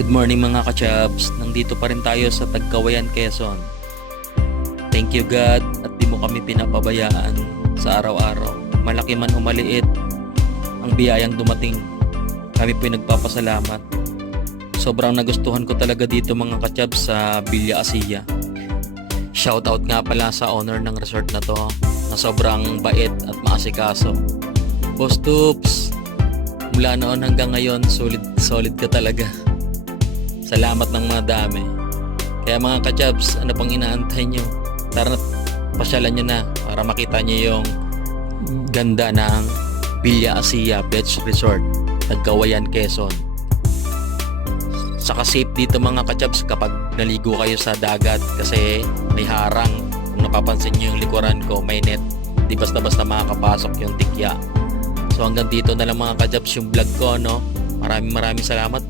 Good morning mga kachabs, nandito pa rin tayo sa Tagkawayan, Quezon. Thank you God at di mo kami pinapabayaan sa araw-araw. Malaki man o maliit ang biyayang dumating, kami po nagpapasalamat. Sobrang nagustuhan ko talaga dito mga kachabs sa Villa Asia. Shoutout nga pala sa owner ng resort na to na sobrang bait at maasikaso. Boss Toops, mula noon hanggang ngayon solid ka talaga. Salamat ng mga dami. Kaya mga kachabs, ano pang inaantay nyo? Tara, pasyalan nyo na para makita nyo yung ganda ng Villa Asia Beach Resort, Tagkawayan, Quezon. Saka safe dito mga kachabs kapag naligo kayo sa dagat kasi may harang. Kung napapansin nyo yung likuran ko, may net. Di basta-basta makakapasok yung tikya. So hanggang dito na lang mga kachabs yung vlog ko, no? Maraming salamat.